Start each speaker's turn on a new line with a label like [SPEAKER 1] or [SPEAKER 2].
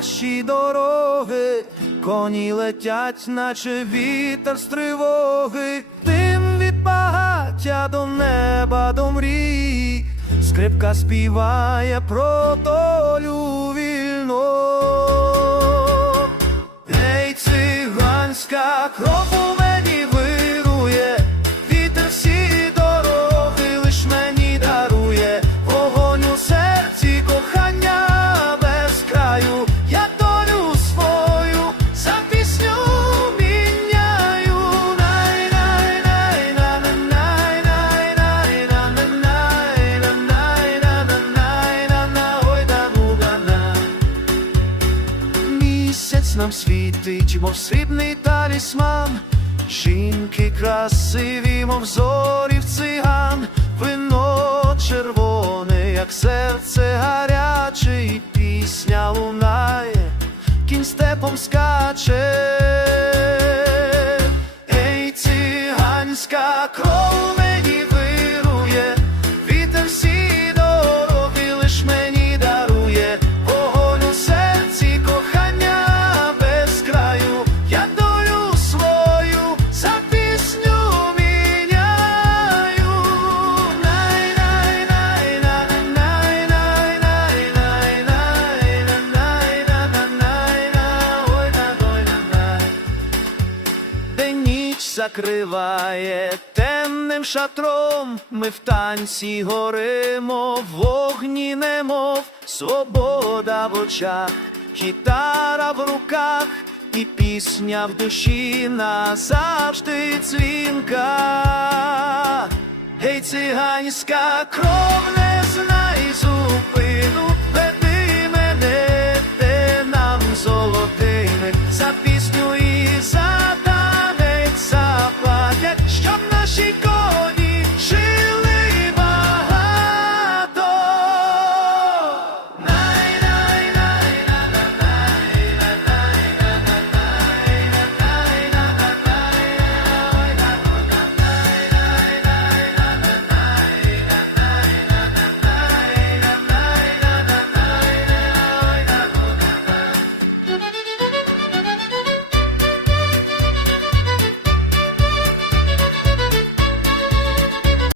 [SPEAKER 1] наші дороги, коні летять, наче вітер з тривоги, тим від багаття до неба до мрій, скрипка співає про долю вільно. Ей, циганська кров Місяць нам світить, мов срібний талісман, жінки красиві, мов зорів циган, вино червоне, як серце гаряче, і пісня лунає, кінь степом скаче. Закриває темним шатром, ми в танці горимо, вогні немов, свобода в очах, гітара в руках, і пісня в душі назавжди дзвінка. Гей, циганська кров не знай зупину,